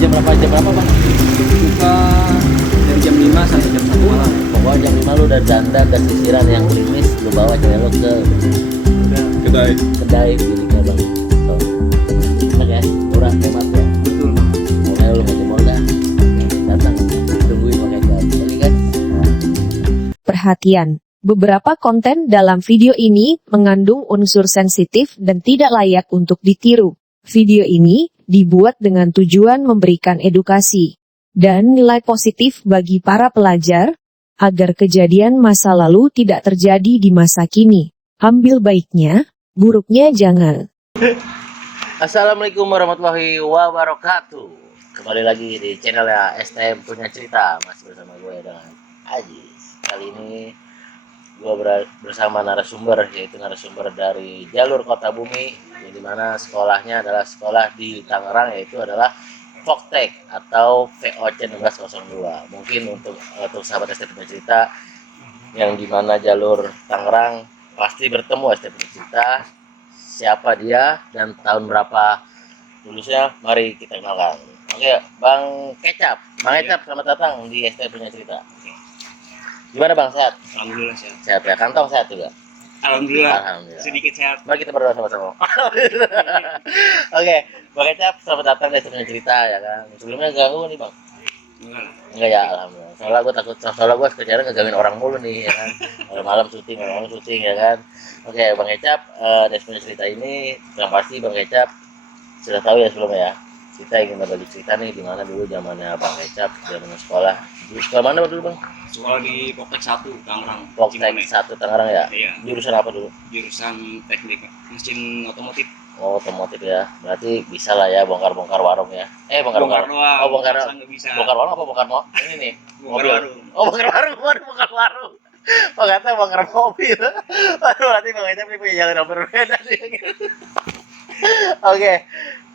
jam berapa bang? Buka dari jam 5 sampai jam 1 malam. Pokoknya jam 5 lu udah dandan dan sisiran yang klimis, lu bawa cewek lu ke Kedai. kedai miliknya bang. So, enak ya, murah hemat ya. Betul bang. Pokoknya lu nggak cemol dah, datang tungguin pakai jam. Oke kan? Perhatian, beberapa konten dalam video ini mengandung unsur sensitif dan tidak layak untuk ditiru. Video ini dibuat dengan tujuan memberikan edukasi dan nilai positif bagi para pelajar, agar kejadian masa lalu tidak terjadi di masa kini. Ambil baiknya, buruknya jangan. Assalamualaikum warahmatullahi wabarakatuh. Kembali lagi di channel ya STM Punya Cerita. Masih bersama gue dengan Ajis. Kali ini gue bersama narasumber, yaitu narasumber dari jalur Kota Bumi, yang dimana sekolahnya adalah sekolah di Tangerang, yaitu adalah Voktek atau VOC 1602. Mungkin untuk sahabat STM Punya Cerita yang dimana jalur Tangerang pasti bertemu STM Punya Cerita. Siapa dia dan tahun berapa lulusnya, mari kita kenalkan. Oke, Bang Kecap. Bang Kecap, selamat datang di STM Punya Cerita. Gimana Bang, sehat? Alhamdulillah sehat. Sehat ya, kantong sehat juga? Alhamdulillah. Alhamdulillah. Sedikit sehat. Mari kita berdoa sama-sama. Oke, Bang Kecap, selamat datang di STM Punya Cerita ya kan. Sebelumnya ganggu nih Bang? Enggak ya, alhamdulillah. Soalnya gue sekarang ngegangguin orang mulu nih ya kan. Malam syuting ya kan. Oke, Bang Kecap, dari Punya Cerita ini yang pasti Bang Kecap sudah tahu ya sebelumnya ya. Kita ingin berbagi cerita nih di mana dulu zamannya Bang Kecap zaman sekolah. Di sekolah mana dulu Bang? Sekolah di Voktek 1 Tangerang. Voktek 1 Tangerang ya. Iya. Jurusan apa dulu? Jurusan teknik mesin otomotif. Oh, otomotif ya. Berarti bisa lah ya bongkar-bongkar warung ya. Bongkar Bongkar. doang. Oh, bongkar. Masa nggak bisa. Bongkar warung apa bongkar ini nih? Bongkar Mobil. warung. Oh, bongkar warung. Waduh, bongkar warung. Oh, kata bongkar mobil. Waduh, berarti Bang Kecap ini punya jalan yang berbeda nih. Oke.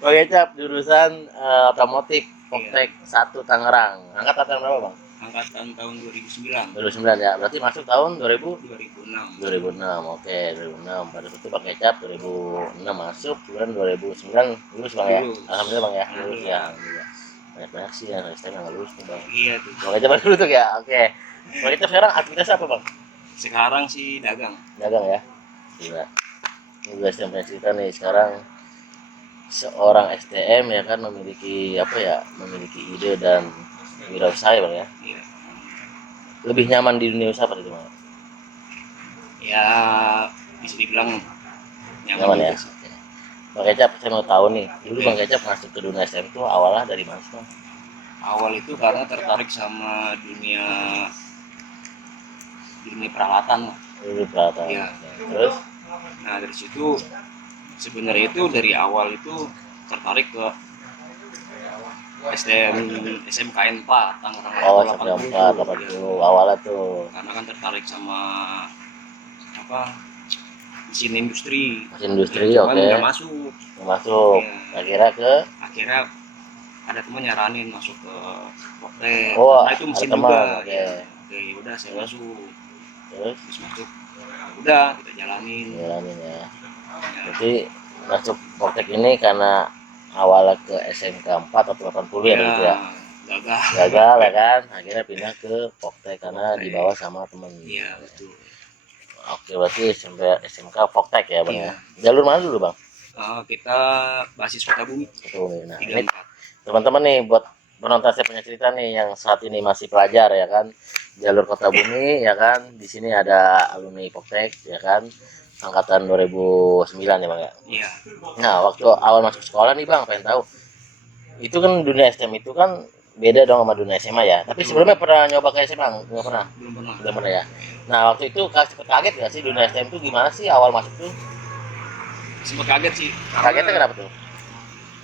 Bang Kecap jurusan otomotif Voktek 1 Tangerang. Angkatan berapa, Bang? Angkatan tahun 2009. 2009 ya. Berarti masuk tahun 2006. 2006. Oke, 2006. Pada waktu Bang Kecap 2006 masuk, kemudian 2009 lulus Bang ya. Lulus. Alhamdulillah Bang ya. Lulus ya. Alhamdulillah. Banyak sih yang STM yang lulus nih Bang. Iya tuh. Bang Kecap dulu tuh ya. Oke. Bang Kecap sekarang aktivitas apa Bang? Sekarang sih dagang. Dagang ya. Gila. Ini gue STM punya cerita nih sekarang. Seorang STM ya kan memiliki memiliki ide dan wirausaha ya Bang ya. Iya. Lebih nyaman di dunia usaha apa itu Bang? Ya bisa dibilang Nyaman ya. juga sih. Bang Kecap, saya mau tahu nih, dulu Bang Kecap masuk ke dunia STM itu awalnya dari mana sih Bang? Awal itu karena tertarik sama dunia peralatan lah. Dulu peralatan. Iya. Terus? Nah dari situ sebenarnya itu dari awal itu tertarik ke SMKN 4 Tangerang. Oh, sampai 480 awalnya tuh. Karena kan tertarik sama mesin industri. Mesin industri, cuman oke. nggak masuk. Masuk. Iya. Akhirnya Ada teman nyaranin masuk ke Voktek. Oh, Karena itu mesin ada teman, juga. oke. Ya. Oke, udah saya masuk. terus Masuk. Udah kita jalanin. jalanin ya. Ya. Berarti masuk Voktek ini karena awalnya ke SMK 4 atau 80 ya begitu ya. Gagal ya kan, akhirnya pindah ke Voktek karena dibawa sama temen. Iya betul. Oke, berarti SMK Voktek ya Bang Iya. ya. Jalur mana dulu Bang? Kita basis Kota Bumi. Betul. Nah, 34. ini teman-teman nih buat penonton saya punya cerita nih yang saat ini masih pelajar ya kan, jalur Kota Bumi ya kan. Di sini ada alumni Voktek ya kan, angkatan 2009 ya Bang ya. Iya. Nah, waktu awal masuk sekolah nih Bang, pengen tahu. Itu kan dunia STM itu kan beda dong sama dunia SMA ya. Tapi sebelumnya pernah nyoba ke SMA? Nggak pernah? Belum pernah ya. Nah, waktu itu sempet kaget nggak sih dunia STM itu gimana sih awal masuk tuh? Sempet kaget sih. Kagetnya kenapa tuh?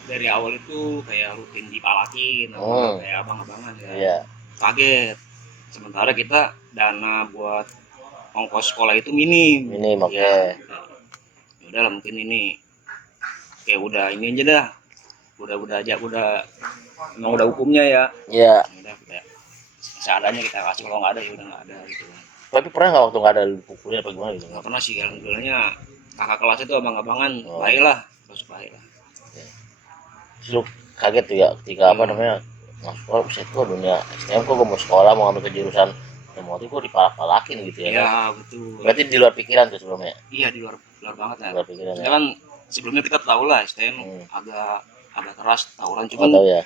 Dari awal itu kayak rutin dipalakin, kayak abang-abangan ya. Iya. Kaget. Sementara kita dana buat ongkos sekolah itu minim. Minim, oke. Ya udah lah mungkin ini. Oke udah ini aja dah. Emang udah hukumnya ya. Iya. Udah kayak seadanya kita kasih, kalau nggak ada ya udah nggak ada gitu. Tapi pernah nggak waktu nggak ada kuliah apa gimana gitu? Nggak pernah sih, alhamdulillahnya kakak kelas itu abang-abangan Oh. baik lah, terus baik lah. Terus lu kaget tuh ya ketika apa namanya masuk sekolah, buset gua dunia STM kok gua mau sekolah mau ngambil ke jurusan otomotif gua dipalak-palakin gitu ya Iya kan. betul. Berarti di luar pikiran tuh sebelumnya. Iya di luar banget Di ya. luar pikiran ya. Maksudnya kan sebelumnya kita tahu lah STM Hmm. agak keras tawuran, Nggak cuman tahu ya.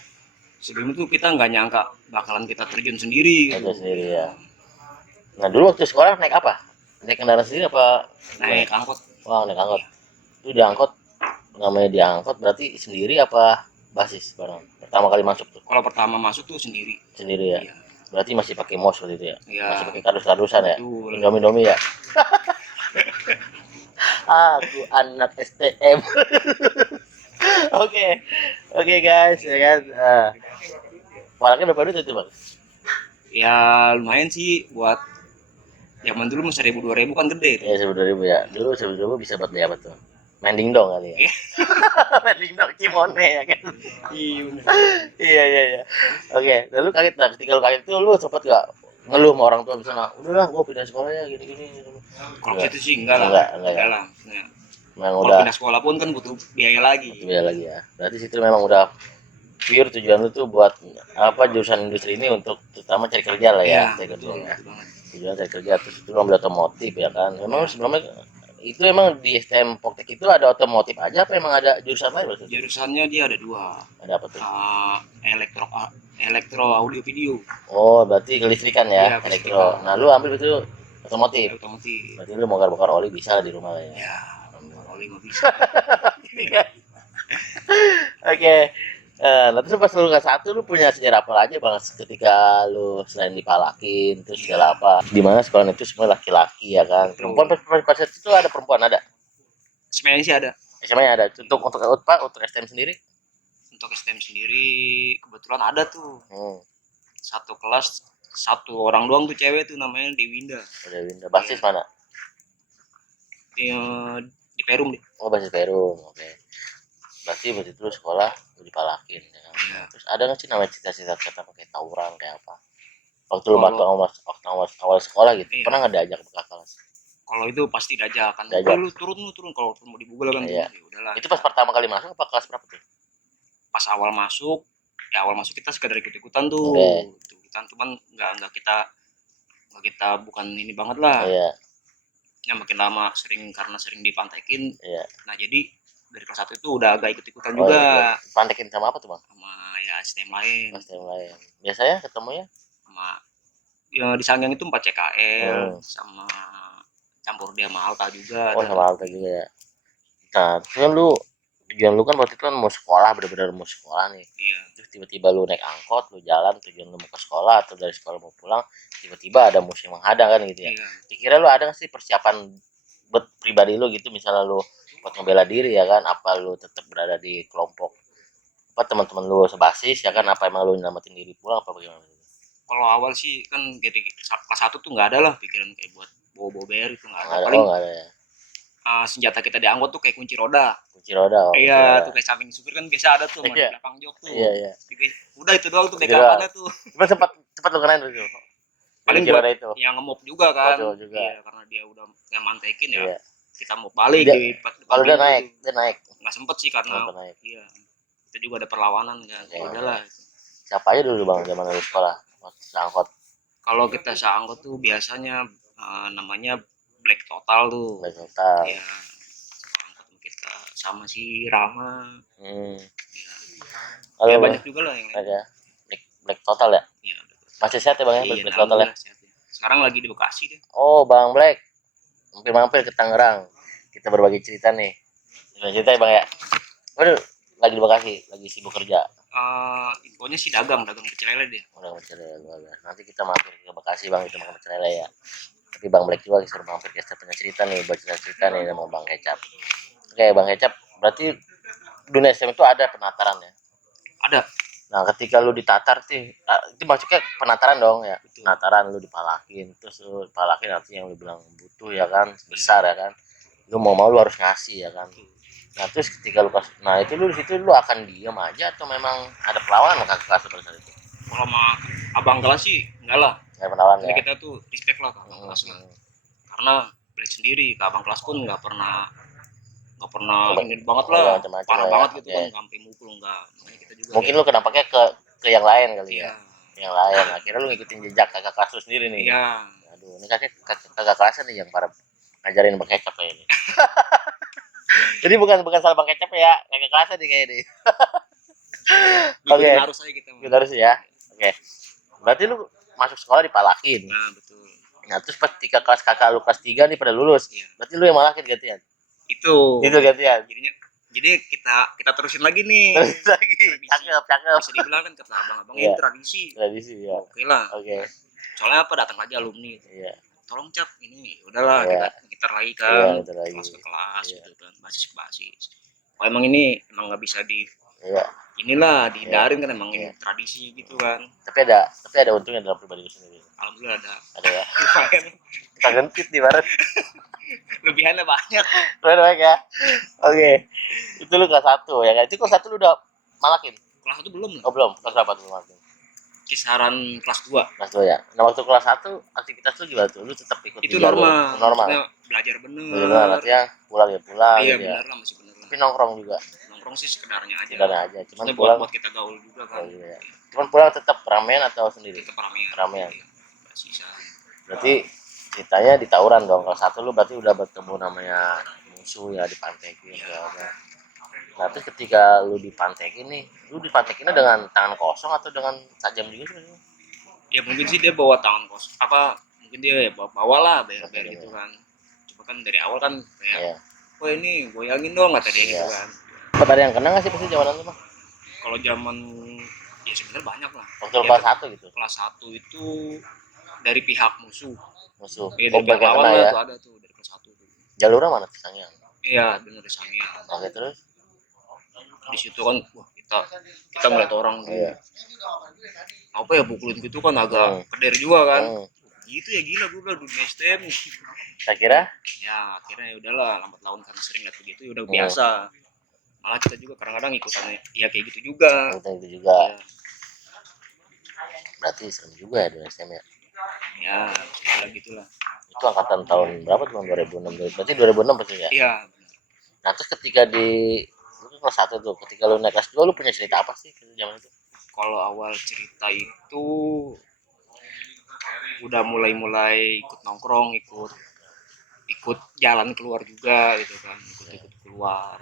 sebelum itu kita nggak nyangka bakalan kita terjun sendiri Itu gitu. sendiri ya. Nah dulu waktu sekolah naik apa? Naik kendaraan sendiri apa? Naik angkot. Wah naik angkot. Iya. Itu di angkot, namanya di angkot berarti sendiri apa basis barang? Pertama kali masuk tuh Kalau pertama masuk tuh sendiri. sendiri ya. Iya. Berarti masih pakai mos waktu itu ya. Iya. Masih pakai kardus-kardusan ya. Betul. Indomie ya. Aku anak STM. Oke. Oke guys, ya kan. Palaknya berapa duit itu, Bang? Ya lumayan sih buat zaman dulu mah 1.000 2.000 kan gede tuh. Ya 10.000 ya. Dulu 10.000 bisa buat beli apa tuh? Main dingdong kali ya. Main dingdong Cimone ya kan. Iya. Oke, lalu kaget lah. Ketika lu kaget tuh lu sempet gak ngeluh sama orang tua misalnya, udahlah gua pindah sekolah ya gini-gini. Kalau itu sih enggak lah. Enggak ya. lah. Nah, Memang kalau udah pindah sekolah pun kan butuh biaya lagi. beda lagi ya. Berarti situ memang udah pure tujuan lu tuh buat apa jurusan industri ini untuk terutama cari kerja lah ya, cari kerja betul, ya. betul banget. Tujuan cari kerja terus itu ambil otomotif ya kan. Memang sebelumnya itu emang di STM Poktek itu ada otomotif aja apa emang ada jurusan lain berarti? Jurusannya dia ada 2. Ada apa tuh? Elektro audio video. Oh, berarti kelistrikan ya, Iya, elektro. kelistrikan. Nah, lu ambil itu otomotif. Otomotif. Berarti lu bongkar-bongkar oli bisa di rumah lah ya. Ya, oli mah bisa. Oke. Nah, terus pas lu kelas 1 lu punya sejarah apa aja Bang ketika lu selain dipalakin terus segala apa? Di mana sekolah itu semua laki-laki ya kan. Perempuan pas itu ada perempuan ada. Sebenarnya sih ada. SMA ada. Untuk STM sendiri? Untuk STM sendiri kebetulan ada tuh. Hmm. Satu kelas satu orang doang tuh cewek tuh namanya Dewinda. Udah pindah. Basis mana? Di Perum deh. Oh, basis Perum. Oke. Berarti itu lu sekolah lu dipalakin ya kan? Iya. Terus ada nggak sih namanya cita-cita kita pakai tawuran kayak apa waktu lu awal sekolah gitu? Iya. Pernah nggak diajak ke kakak kelas? Kalau itu pasti diajak kan. Diajak. Lu turun kalau mau dibugel kan. Iya. Ya udahlah. Itu pas pertama kali masuk apa kelas berapa tuh? Pas awal masuk kita sekedar ikut-ikutan tuh. Oke. Ikutan cuman nggak kita bukan ini banget lah. Iya. Ya makin lama karena sering dipantekin. Iya. Nah jadi dari kelas 1 itu udah agak ikut-ikutan Oh, juga iya. Pantekin sama apa tuh Bang? sama ya STM lain. STM lain. Biasanya ketemunya? Sama ya di Sanggang itu 4 CKL Hmm. sama campur dia sama Alta juga. Oh sama Alta juga ya. Nah terus kan tujuan lu kan waktu itu kan mau sekolah bener-bener mau sekolah nih. Iya. Terus tiba-tiba lu naik angkot lu jalan tujuan lu mau ke sekolah atau dari sekolah mau pulang tiba-tiba ada musuh yang menghadang kan gitu ya. Iya. Kira lu ada nggak sih persiapan buat pribadi lu gitu misalnya lu buat ngebela diri ya kan apa lu tetap berada di kelompok apa teman-teman lu sebasis ya kan apa emang lu nyelamatin diri pulang apa bagaimana? Kalau awal sih kan jadi kelas 1 tuh nggak ada lah pikiran kayak buat bawa BR itu nggak ada. Nggak ada, Paling nggak ada ya. Senjata kita di angkot tuh kayak kunci roda. Kunci roda. Kunci Iya, roda. tuh kayak samping supir kan biasa ada tuh, Iya. belakang jok tuh. Iya. Udah itu doang tuh Kunci pegangannya tuh. Cuma sempat lu keren tuh. Paling Kunci roda itu. yang ngemop juga kan. Oh, juga. Iya, karena dia udah ngemantekin ya. Iya. Kita mau balik Dia- di depan Kalau dia pintu naik, tuh. dia naik. Nggak sempet sih karena Kenapa naik? iya. Itu juga ada perlawanan kan. Oke. Ya udahlah. Siapa aja dulu Bang zaman lu sekolah? Waktu angkot. Kalau kita seangkot tuh biasanya namanya Black Total tuh. Black Total. Iya. Angkot kita sama si Rama. Hmm. Ya. Kalau Ya, Bang, banyak juga lah yang lain. ada Black Total ya? Iya. Masih sehat ya Bang ya Iya, Black Total ya? alhamdulillah sehat ya. Sekarang lagi di Bekasi deh. Oh Bang Black, mampir ke Tangerang. Kita berbagi cerita nih. Cerita ya Bang ya. Waduh, lagi di Bekasi, lagi sibuk kerja. Infonya sih dagang pecel lele dia. Udah pecel lele luar biasa. Nanti kita mampir ke Bekasi Bang, kita makan pecel lele ya. Tapi Bang Black juga disuruh mampir ke punya cerita nih, buat cerita nih sama Bang Kecap. Oke Bang Kecap, berarti dunia SM itu ada penataran ya? Ada. Nah ketika lu ditatar sih, itu maksudnya penataran dong ya? Betul. Penataran lu dipalakin, terus lu dipalakin artinya yang lu bilang butuh ya kan, besar ya kan? Lu mau lu harus ngasih ya kan? Nah terus ketika lu nah itu lu di situ lu akan diam aja atau memang ada perlawanan kakak kelas pada saat itu? Kalau sama abang kelas sih enggak lah. Nggak perlawanan Jadi ya? kita tuh respect lah ke abang kelas lah. Karena Black sendiri ke abang kelas pun nggak pernah nggak pernah Coba. ini banget Oh, lah, macam-macam parah lah ya. banget gitu Oke. kan, sampai mukul enggak. Makanya kita juga Mungkin lu kenampaknya ke yang lain kali iya, ya. Yang lain. Akhirnya lu ngikutin jejak kakak kelas lu sendiri nih. iya, Aduh, ini kakak kelasnya nih yang para ngajarin bang kecap kayak ini. Jadi bukan salah bang kecap ya, kakak kelasnya nih kayak ini. ngikutin Oke. arus aja kita mah. Kita harus ya. Oke. Berarti lu masuk sekolah dipalakin. Nah betul, Nah, terus pas ketika kelas kakak lu kelas 3 nih pada lulus. iya. Berarti lu yang malakin gantian. Itu Itu gantian. jadinya, jadi kita terusin lagi nih. Terus lagi. Tradisi. Cakep. Bisa dibilang kan kata abang-abang Iya. ini tradisi. Tradisi ya. Oke lah. Oke. Soalnya apa, datang lagi alumni. Iya. Tolong cap ini, udahlah Iya. kita lagi Iya, kan, kita lagi. kelas ke kelas Iya. gitu kan, basis ke basis. Oh emang ini emang nggak bisa Iya. inilah dihindarin kan, emang Iya. ini tradisi gitu kan. Tapi ada untungnya dalam pribadi lu sendiri. Alhamdulillah ada. Ada ya. Lumayan. Kita gentit di barat. Lebihannya banyak. Keren banget ya. Oke. Itu lu kelas 1 ya kan. Itu kelas 1 lu udah malakin. Kelas 1 belum lah. Oh, belum. Kelas berapa tuh malakin? Kisaran kelas 2. Kelas 2 ya. Nah, waktu kelas 1 aktivitas lu gimana tuh? Lu tetap ikut Itu di jalur normal. normal. Maksudnya belajar bener. Benar, artinya pulang ya pulang Iya gitu ya. bener lah, masih bener lah. Tapi nongkrong juga. Nongkrong sih sekedarnya aja. Sekedar aja. Cuman Maksudnya pulang buat kita gaul juga kan. oh, iya. Cuman pulang tetap ramean atau sendiri? Tetap ramean. Ramean. Iya. Nggak sisa. Berarti ceritanya di tawuran dong. Kelas 1 lu berarti udah bertemu namanya musuh ya di pantekin ya. Nah, terus ketika lu dipantekin nih, lu dipantekinnya dengan tangan kosong atau dengan tajam juga sih? Ya mungkin sih dia bawa tangan kos apa, mungkin dia ya bawa lah bayar gitu kan. Coba kan dari awal kan kayak Iya. wah ini goyangin dong kata dia Iya. gitu kan. Sempat ada yang kena nggak sih pasti zaman lu mah? Kalau zaman ya sebenarnya banyak lah. Waktu Ya, kelas 1 gitu. kelas 1 itu dari pihak musuh. Musuh. Iya Oh, dari pihak bagian lawan kena lah ya. tuh, ada tuh dari kelas 1 tuh. Jalurnya mana tuh Sangyang? Iya bener di Sangiang. Oke, terus? Di situ kan wah kita ngeliat orang tuh. Iya. Apa ya pukulin gitu kan agak Hmm. keder juga kan. Hmm. Gitu ya gila gue bilang dunia STM. Saya kira Ya akhirnya ya udahlah lambat laun karena sering lihat begitu ya udah Hmm. biasa. Malah kita juga kadang-kadang ikutan ya kayak gitu juga. itu juga. Ya, Berarti serem juga ya di SM ya. ya segala gitulah. Itu angkatan tahun berapa tuh? 2006. Berarti 2006 pasti ya. Iya. Nah, terus ketika lu kan kelas 1 tuh, ketika lu naik kelas 2 lu punya cerita apa sih zaman itu? Kalau awal cerita itu udah mulai ikut nongkrong, ikut jalan keluar juga gitu kan, ikut keluar.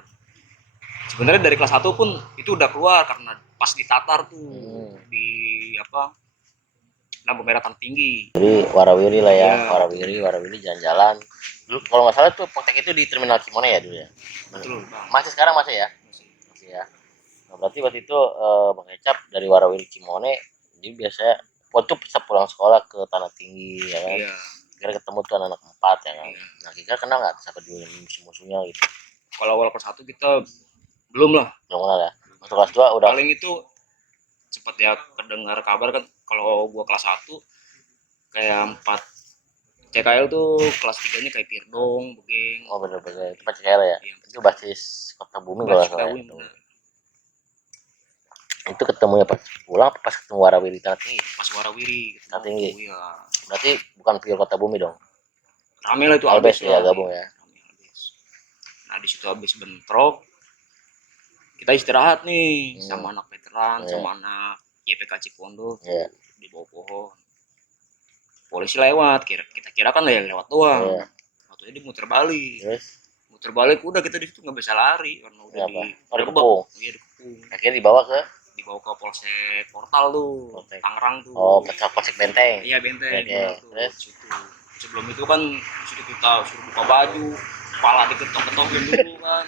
Sebenarnya dari kelas 1 pun itu udah keluar karena pas ditatar tuh di apa lampu merah tanah tinggi. Jadi warawiri lah ya, Iya. warawiri jalan-jalan. Dulu kalau nggak salah tuh praktek itu di terminal Cimone ya dulu ya. Betul bang. Masih sekarang masih ya? Masih ya. Nah, berarti waktu itu Bang Ecap dari warawiri Cimone, jadi biasanya waktu bisa pulang sekolah ke Tanah Tinggi ya kan. Iya. Kira ketemu tuh anak-anak 4 ya kan. Iya. Nah, kira kenal nggak siapa dulu musuh-musuhnya gitu? Kalau awal kelas 1 kita belum lah. Belum kenal ya. Waktu kelas 2 udah. Paling itu sempat ya terdengar kabar kan kalau gua kelas 1 kayak 4 CKL tuh kelas 3-nya kayak Pirdong, Bugeng. Oh bener-bener itu PCKL ya. Iya. Itu basis Kota Bumi kalau Basis nggak salah. Ketahui, Ya. bener. Itu ketemunya pas pulang apa pas ketemu warawiri Tanah Tinggi? Pas Warawiri gitu. Tanah Tinggi. Iya. Berarti bukan pure Kota Bumi dong. Rame lah itu Albes Albes ya lah. gabung ya. Rame Albes. Nah di situ habis bentrok kita istirahat nih sama anak veteran, Iya. sama anak YPK Cipondo Iya. di bawah pohon. Polisi lewat, kita kira kan lewat doang. Iya. Waktu itu dia muter Terus balik udah kita di situ nggak bisa lari karena udah Kenapa? Oh, digerebek. dikepung. Iya dikepung. akhirnya dibawa ke Dibawa ke Polsek Portal tuh, Polsek. Tangerang tuh. Polsek Benteng. Iya Benteng. Oke, benar tuh, terus? di situ. Sebelum itu kan di situ kita suruh buka baju, kepala diketok-ketokin dulu kan.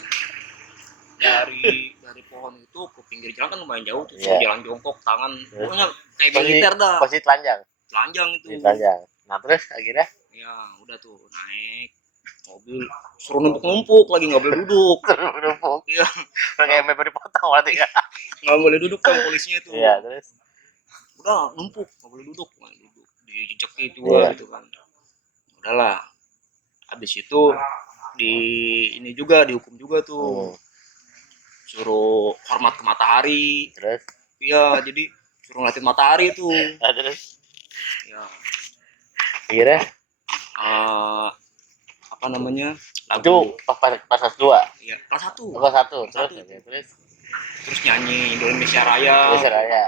Dari pohon itu ke pinggir jalan kan lumayan jauh tuh, Iya. jalan jongkok, tangan Terus? pokoknya kayak militer dah. Posisi telanjang. Telanjang itu. Telanjang. Nah, terus akhirnya Ya udah tuh naik mobil, suruh numpuk-numpuk lagi, nggak boleh duduk. numpuk. Iya, Kayak member dipotong berarti ya. nggak boleh duduk kan polisinya tuh. Iya, terus Udah numpuk, nggak boleh duduk, dijejeki juga Iya. gitu kan. Udahlah, habis itu di ini juga dihukum juga tuh, suruh hormat ke matahari. terus Iya, jadi suruh ngeliatin matahari tuh. nah, terus Ya, akhirnya eh, apa apa namanya Itu lagu pas kelas 2. ya kelas 1 Kelas 1. Kelas Terus satu. terus terus nyanyi Indonesia Raya. Indonesia Raya.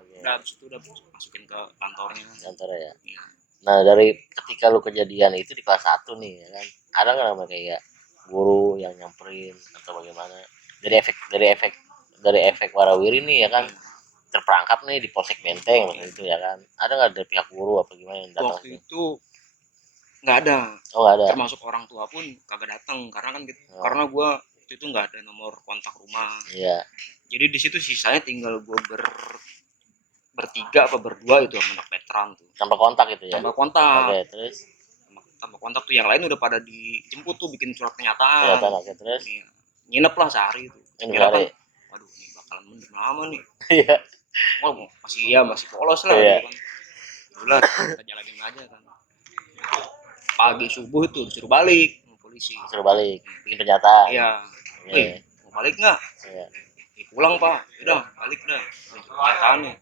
Oke. Udah habis itu udah masukin ke kantornya. Kantor ya. Iya. Nah, dari ketika lu kejadian itu di kelas 1 nih, ya kan? Ada nggak namanya kayak guru yang nyamperin atau bagaimana? Dari efek warawiri nih ya kan, terperangkap nih di Polsek Menteng waktu itu ya kan. Ada nggak dari pihak guru apa gimana yang datang Waktu sih? itu nggak ada, Oh, nggak ada. termasuk orang tua pun kagak datang karena kan Oh. karena gue waktu itu nggak ada nomor kontak rumah. Iya. Jadi di situ sisanya tinggal gue bertiga apa berdua itu sama anak veteran tuh. Tanpa kontak gitu ya. Tambah kontak. Oke, terus Tambah kontak tuh yang lain udah pada dijemput tuh bikin surat kelihatan pernyataan. oke, terus Iya. Nginep lah sehari itu. ini Kira kan, hari. waduh ini bakalan mendem lama nih. Iya. Oh masih polos lah Iya. gitu kan. Udah kita jalanin aja kan. Pagi subuh tuh disuruh balik sama polisi. Suruh balik, bikin pernyataan. Iya. Iya. Wih, mau balik nggak? Iya. Pulang pak. Udah balik dah. Pernyataannya.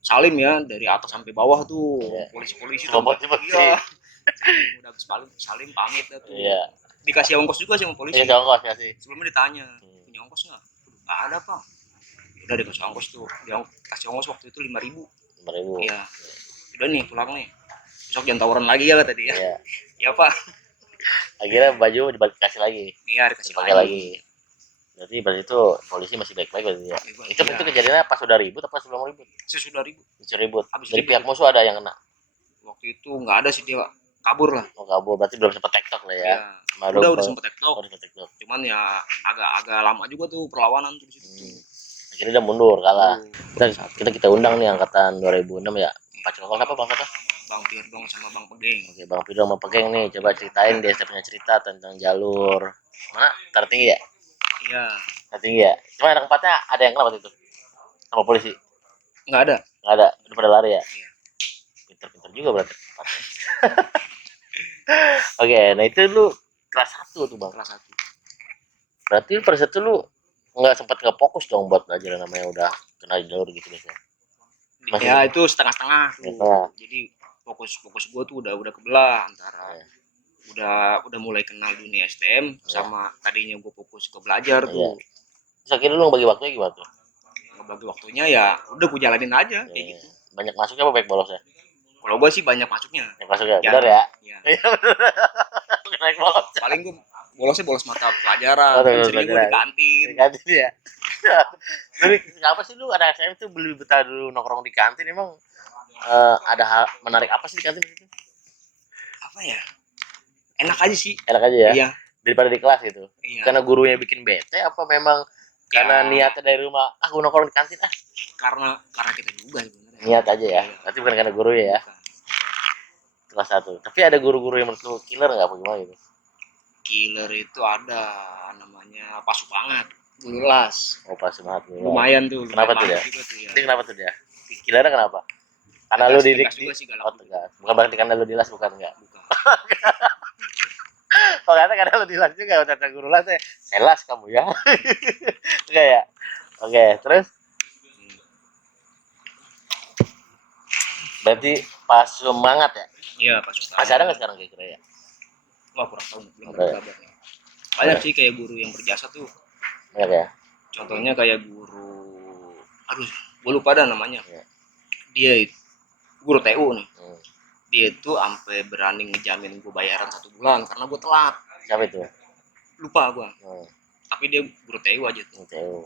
Salim ya dari atas sampai bawah tuh Iya. polisi-polisi Semua tuh. polisi. Iya. Udah habis salim pamit dah tuh. Iya. Dikasih ongkos juga sih sama polisi. Ini ongkos ya sih. Sebelumnya ditanya punya ongkos nggak? Nggak ada pak. Udah dikasih ongkos tuh. Dia kasih ongkos waktu itu 5.000. 5.000. Iya. Udah nih pulang nih. Besok jangan tawuran lagi ya tadi ya. Iya. Iya pak. Akhirnya baju dikasih lagi. Iya dikasih Dipakai lagi. Berarti itu polisi masih baik-baik berarti ya. Itu Iya. kejadiannya pas sudah ribut apa sebelum ribut? Sesudah ribut. Ribut. Habis Dari ribut. pihak musuh ada yang kena. Waktu itu nggak ada sih dia kabur lah. Oh, kabur berarti belum sempat tektok lah ya. Iya. Udah sempet tektok. Udah sempet tektok. Cuman ya agak lama juga tuh perlawanan tuh di situ. Akhirnya udah mundur kalah. Kita undang nih angkatan 2006 ya. Pak Cokol apa Bang kata? Bang Pirdong sama Bang Pegeng. Oke, Bang Pirdong sama Pegeng nih coba ceritain dia punya cerita tentang jalur mana? Tertinggi ya? Iya. Tertinggi ya. Cuma anak empatnya ada yang kena waktu itu sama polisi. Nggak ada. Nggak ada, udah pada lari ya. Iya. Pinter-pinter juga berarti. Oke, nah itu lu kelas 1 tuh Bang. Kelas 1. Berarti pada saat itu lu nggak sempat fokus dong buat belajar namanya udah kena jalur gitu biasanya. Masih Ya itu setengah-setengah tuh. Setengah. Jadi fokus gue tuh udah kebelah antara Iya. udah mulai kenal dunia STM sama tadinya gue fokus ke belajar Iya. tuh. Terus akhirnya lu bagi waktunya gimana tuh? Ngebagi waktunya ya udah gue jalanin aja kayak Iya. gitu. Banyak masuknya apa baik bolosnya? Kalau gue sih banyak masuknya. Yang masuknya, Ya. benar ya? Iya. Iya benar. Baik bolos. Paling gue bolos mata pelajaran, Oh, kan bolos sering gue pelajaran. di kantin. Kantin ya. Jadi kenapa sih lu anak SM tuh beli betah dulu nongkrong di kantin emang ada hal menarik apa sih di kantin itu? Apa ya? Enak aja sih. Enak aja ya. Iya. Daripada di kelas gitu. Iya. Karena gurunya bikin bete apa memang karena Ya, niatnya dari rumah gue nongkrong di kantin karena kita juga sebenarnya. niat aja ya. Iya. Berarti bukan karena gurunya ya. Bukan. Kelas 1. Tapi ada guru-guru yang menurut lu killer enggak apa gimana gitu? Killer itu ada namanya Pasu banget. Guru las. Oh, pas banget. Lumayan tuh. Kenapa tuh lumayan ya? juga tuh ya. Ini kenapa tuh dia? Killernya kenapa? Karena lu didik juga sih galak. Oh, tegas. Bukan berarti karena lu dilas bukan enggak. Bukan. Oh, karena lu dilas juga kata guru las las kamu ya. Enggak ya? Oke, terus berarti pas semangat ya? Iya, Pasu. Masih ada nggak sekarang kira-kira ya? Wah, kurang tahu belum Oke. ada kabar. Banyak sih kayak guru yang berjasa tuh. Enggak ya? Contohnya kayak guru gue lupa dah namanya. Iya. Dia itu guru TU nih. Hmm. Dia itu sampai berani ngejamin gue bayaran 1 bulan karena gue telat. Siapa itu? Lupa gue. Hmm. Tapi dia guru TU aja tuh. TU.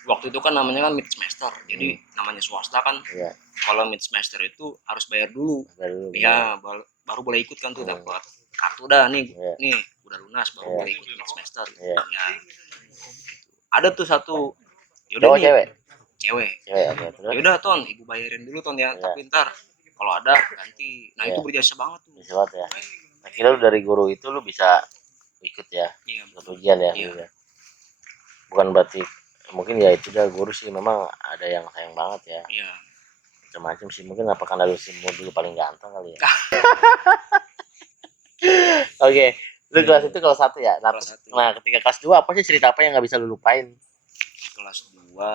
Waktu itu kan namanya kan mid semester. Jadi namanya swasta kan Iya. kalau mid semester itu harus bayar dulu. Baru. Iya, baru boleh ikut kan tuh Hmm. dapat kartu dah nih. Iya. Nih, udah lunas baru Iya. boleh ikut mid semester. Iya. Ya. Ada tuh satu. Cowok nih, cewek? Cewek. Cewek, oke. Terus? Yaudah Ton, ibu bayarin dulu Ton ya. Iya. Tapi ntar kalau ada ganti. Nah Iya. itu berjasa banget tuh. Bisa banget ya. Akhirnya lu dari guru itu lu bisa ikut ya, Iya. ikut ujian ya. Iya. Gitu ya. Bukan berarti mungkin ya itu dah guru sih memang ada yang sayang banget ya. Iya. Macam-macam sih mungkin apa karena lu sih dulu paling ganteng kali ya. Oke, lu kelas itu kelas 1 ya. Nah, Kelas 1. nah, ketika kelas 2 apa sih cerita apa yang nggak bisa lu lupain? Kelas 2.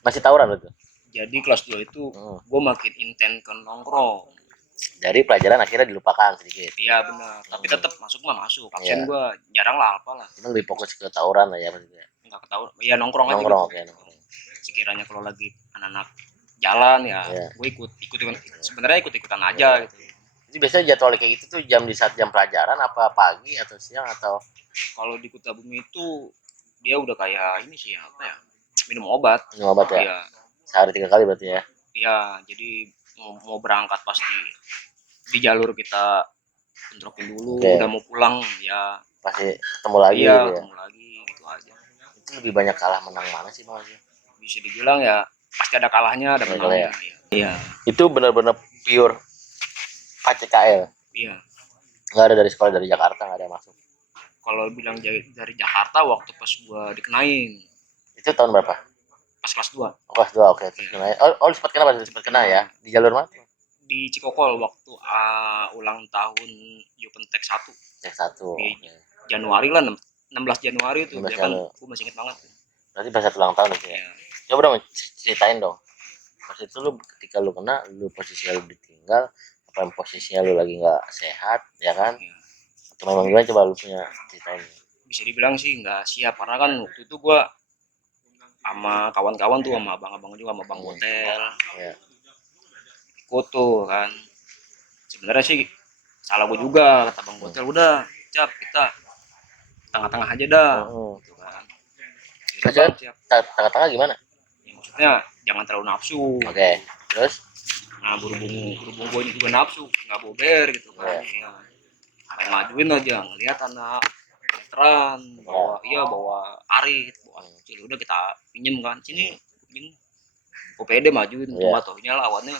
Masih tawuran lu tuh? Jadi kelas 2 itu Hmm. gue makin intent ke nongkrong. Dari pelajaran akhirnya dilupakan sedikit. Iya benar, tapi tetap masuk mah masuk. Absen Iya. gua jarang lah apalah. Cuma lebih fokus ke tawuran lah ya maksudnya. Nggak ketahuan. Iya nongkrong aja Nongkrong, gitu. oke, nongkrong. Sekiranya kalau lagi anak-anak jalan ya, Iya. gue ikut sebenarnya ikut-ikutan aja gitu. Jadi biasanya jadwal kayak gitu tuh jam di saat jam pelajaran apa pagi atau siang atau Kalau di Kutabumi itu dia udah kayak ini sih apa ya? Minum obat. minum obat ya? Iya. Sehari 3 kali berarti ya? Iya, jadi mau berangkat pasti di jalur kita bentrokin dulu, Oke. udah mau pulang ya Pasti ketemu lagi iya gitu ya? ketemu lagi gitu aja. Itu lebih banyak kalah menang mana sih Mas? Bisa dibilang ya pasti ada kalahnya, ada Ada menangnya. kalahnya. Ya. Iya. Itu benar-benar pure KCKL. Iya. Nggak ada dari sekolah dari Jakarta, nggak ada yang masuk. Kalau bilang dari Jakarta waktu pas gua dikenain Itu tahun berapa? pas kelas 2 Oh, kelas 2, oke. Terus kena. Oh, sempat kena, sempat kena ya? Di jalur mana? di Cikokol waktu ulang tahun Yupentek 1 Cek 1. di Oke. Januari lah 16 Januari itu 16 ya kan Januari. gua masih inget banget. Berarti pas satu ulang tahun itu ya? Ya. Coba dong ceritain dong. Pas itu lu ketika lu kena, lu posisinya lu ditinggal, apa yang posisinya lu lagi nggak sehat, ya kan? Ya. Atau memang gimana coba lu punya ceritain. Bisa dibilang sih nggak siap karena kan waktu itu gua sama kawan-kawan tuh sama abang-abang juga sama bang hotel Ya. ikut tuh kan sebenarnya sih salah gue juga kata bang hotel udah siap kita tengah-tengah aja dah gitu kan. Yaudah, Maksudnya Bang, siap. tengah-tengah gimana? Ya, maksudnya jangan terlalu nafsu. Oke. Terus? Nah berhubung gue juga nafsu nggak bober gitu kan ya. Main majuin aja ngelihat anak veteran bawa Ari gitu bawa kecil udah kita pinjem kan sini pinjem gue pede majuin tuh batohnya lawannya